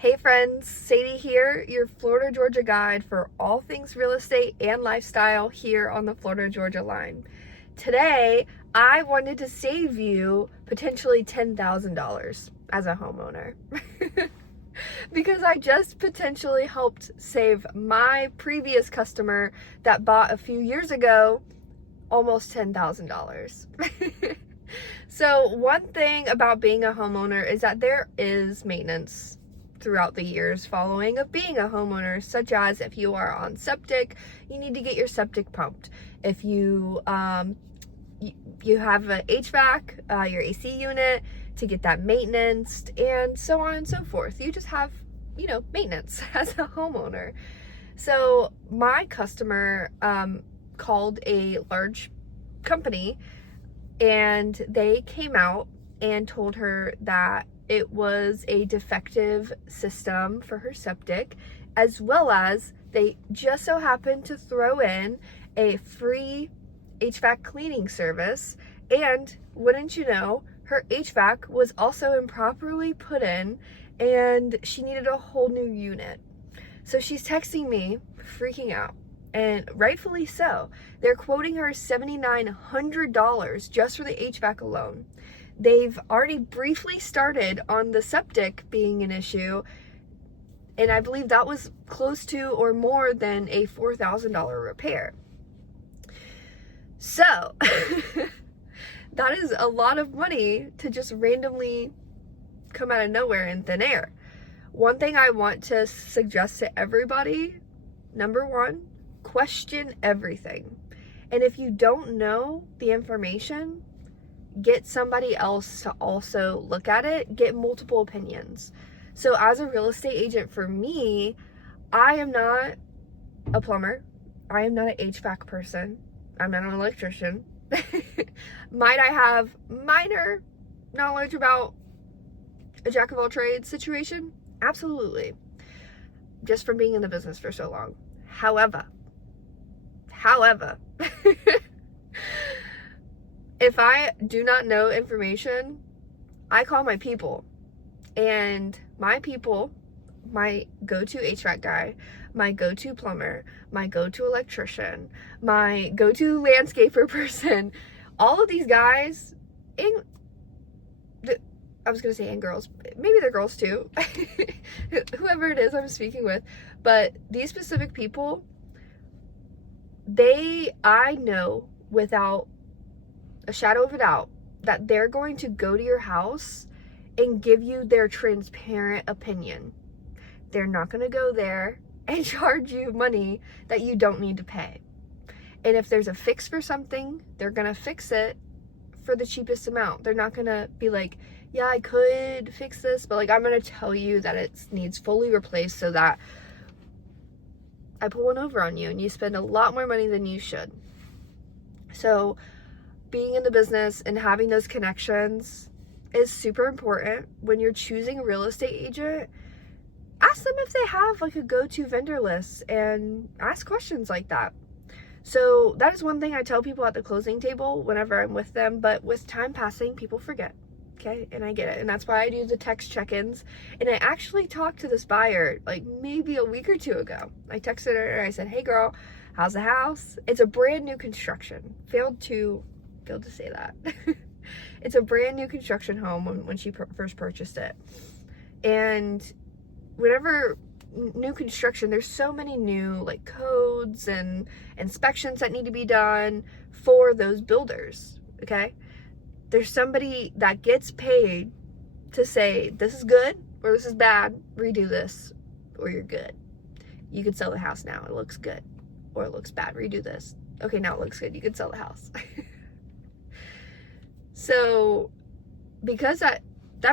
Hey friends, Sadie here, your Florida Georgia guide for all things real estate and lifestyle here on the Florida Georgia line. Today, I wanted to save you potentially $10,000 as a homeowner because I just potentially helped save my previous customer that bought a few years ago almost $10,000. So one thing about being a homeowner is that there is maintenance throughout the years following of being a homeowner, such as if you are on septic, you need to get your septic pumped. If you you have a HVAC, your AC unit, to get that maintenance, and so on and so forth. You just have, maintenance as a homeowner. So my customer called a large company, and they came out and told her that it was a defective system for her septic, as well as they just so happened to throw in a free HVAC cleaning service. And wouldn't you know, her HVAC was also improperly put in and she needed a whole new unit. So she's texting me, freaking out, and rightfully so. They're quoting her $7,900 just for the HVAC alone. They've already briefly started on the septic being an issue, and I believe that was close to or more than a $4,000 repair. So that is a lot of money to just randomly come out of nowhere in thin air. One thing I want to suggest to everybody, number one, question everything. And if you don't know the information, get somebody else to also look at it, get multiple opinions. So as a real estate agent, for me, I am not a plumber. I am not an HVAC person. I'm not an electrician. Might I have minor knowledge about a jack of all trades situation? Absolutely. Just from being in the business for so long. However, if I do not know information, I call my people. And my people, my go-to HVAC guy, my go-to plumber, my go-to electrician, my go-to landscaper person, all of these guys, and I was going to say and girls, maybe they're girls too, whoever it is I'm speaking with, but these specific people, I know without a shadow of a doubt that they're going to go to your house and give you their transparent opinion. They're not going to go there and charge you money that you don't need to pay. And if there's a fix for something, they're going to fix it for the cheapest amount. They're not going to be like, yeah, I could fix this, but I'm going to tell you that it needs fully replaced so that I pull one over on you and you spend a lot more money than you should. So being in the business and having those connections is super important. When you're choosing a real estate agent, ask them if they have a go-to vendor list and ask questions like that. So that is one thing I tell people at the closing table whenever I'm with them, but with time passing, people forget. Okay, and I get it. And that's why I do the text check-ins. And I actually talked to this buyer maybe a week or two ago. I texted her and I said, hey girl, how's the house? It's a brand new construction. Failed to say that. It's a brand new construction home when she first purchased it. And whenever new construction, there's so many new codes and inspections that need to be done for those builders. Okay, there's somebody that gets paid to say this is good or this is bad, redo this, or you're good. You could sell the house now, it looks good, or it looks bad, redo this. Okay, now it looks good, you could sell the house. So because that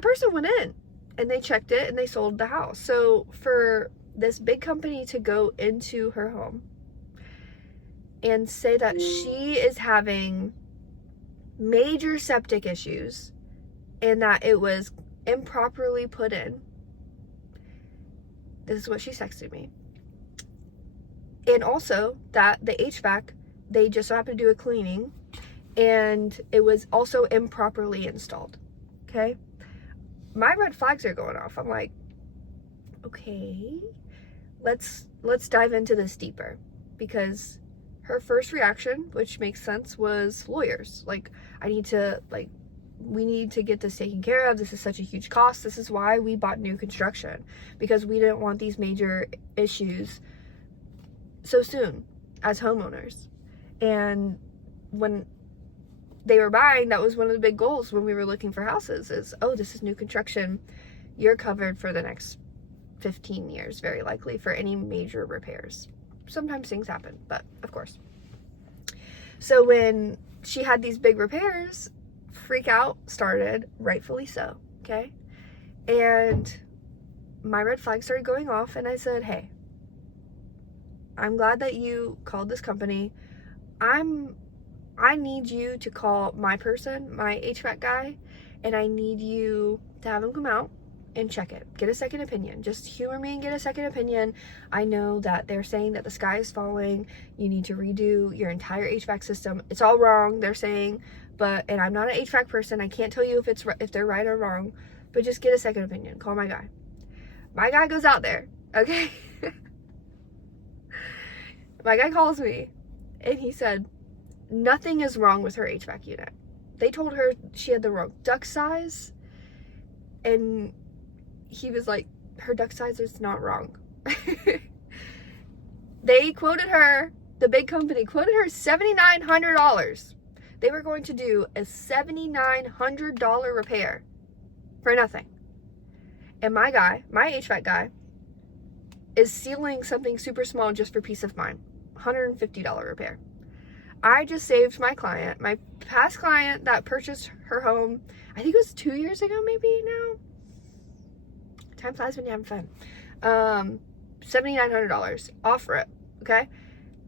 person went in and they checked it and they sold the house. So for this big company to go into her home and say that she is having major septic issues and that it was improperly put in, this is what she texted me. And also that the HVAC, they just so happened to do a cleaning and it was also improperly installed. Okay, my red flags are going off. I'm like, okay, let's dive into this deeper, because her first reaction, which makes sense, was lawyers. Like, we need to get this taken care of. This is such a huge cost. This is why we bought new construction, because we didn't want these major issues so soon as homeowners. And when they were buying, that was one of the big goals when we were looking for houses is, oh, this is new construction. You're covered for the next 15 years, very likely, for any major repairs. Sometimes things happen, but of course. So when she had these big repairs, freak out started, rightfully so, okay? And my red flag started going off, and I said, hey, I'm glad that you called this company. I need you to call my person, my HVAC guy, and I need you to have him come out and check it. Get a second opinion. Just humor me and get a second opinion. I know that they're saying that the sky is falling. You need to redo your entire HVAC system. It's all wrong, they're saying, and I'm not an HVAC person. I can't tell you if they're right or wrong, but just get a second opinion. Call my guy. My guy goes out there, okay? My guy calls me, and he said, nothing is wrong with her HVAC unit. They told her she had the wrong duct size, and he was like, her duct size is not wrong. They quoted her, the big company quoted her $7,900. They were going to do a $7,900 repair for nothing. And my guy, my HVAC guy, is sealing something super small just for peace of mind. $150 repair. I just saved my client, my past client that purchased her home, I think it was 2 years ago, maybe now. Time flies when you're having fun. $7,900 off rip, okay?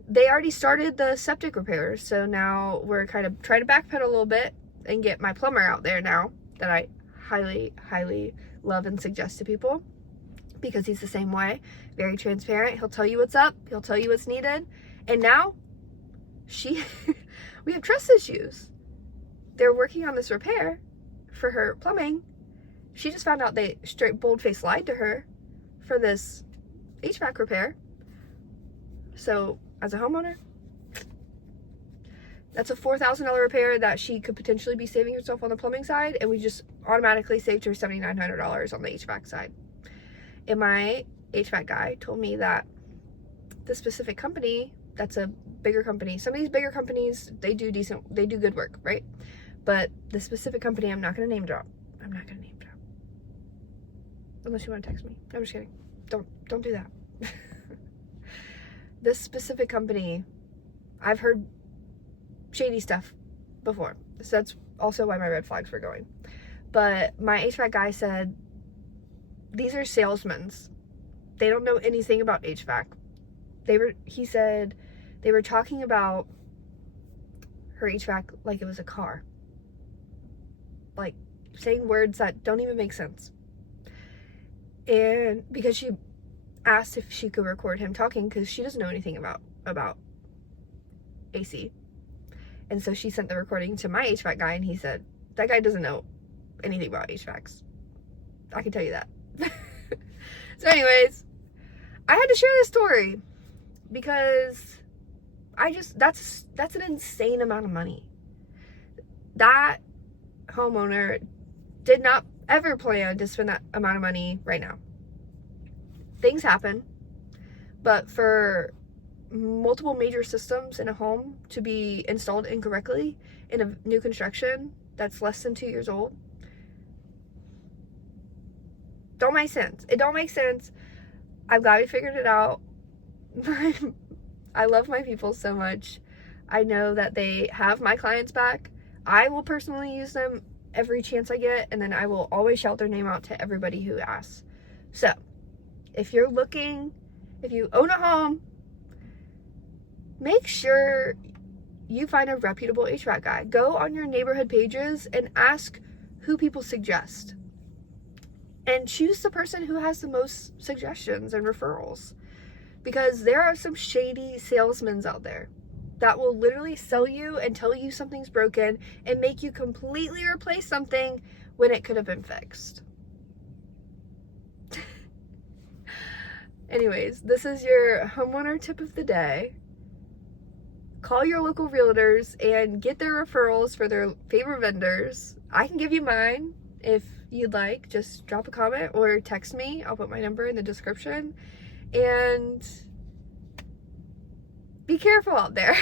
They already started the septic repairs, so now we're kind of trying to backpedal a little bit and get my plumber out there now, that I highly, highly love and suggest to people, because he's the same way, very transparent. He'll tell you what's up, he'll tell you what's needed. And now we have trust issues. They're working on this repair for her plumbing. She just found out they straight bold-faced lied to her for this HVAC repair. So as a homeowner, that's a $4,000 repair that she could potentially be saving herself on the plumbing side, and we just automatically saved her $7,900 on the HVAC side. And my HVAC guy told me that the specific company, that's a bigger company. Some of these bigger companies, they do good work, right? But the specific company, I'm not going to name drop. I'm not going to name drop. Unless you want to text me. I'm just kidding. Don't do that. This specific company, I've heard shady stuff before. So that's also why my red flags were going. But my HVAC guy said, these are salesmen. They don't know anything about HVAC. He said they were talking about her HVAC like it was a car. Like saying words that don't even make sense. And because she asked if she could record him talking, because she doesn't know anything about AC. And so she sent the recording to my HVAC guy, and he said, that guy doesn't know anything about HVACs. I can tell you that. So anyways, I had to share this story because that's an insane amount of money. That homeowner did not ever plan to spend that amount of money right now. Things happen, but for multiple major systems in a home to be installed incorrectly in a new construction that's less than 2 years old, don't make sense. It don't make sense. I'm glad we figured it out. I love my people so much. I know that they have my clients back. I will personally use them every chance I get, and then I will always shout their name out to everybody who asks. So, if you own a home, make sure you find a reputable HVAC guy. Go on your neighborhood pages and ask who people suggest. And choose the person who has the most suggestions and referrals. Because there are some shady salesmen out there that will literally sell you and tell you something's broken and make you completely replace something when it could have been fixed. Anyways, this is your homeowner tip of the day. Call your local realtors and get their referrals for their favorite vendors. I can give you mine if you'd like. Just drop a comment or text me. I'll put my number in the description. And be careful out there.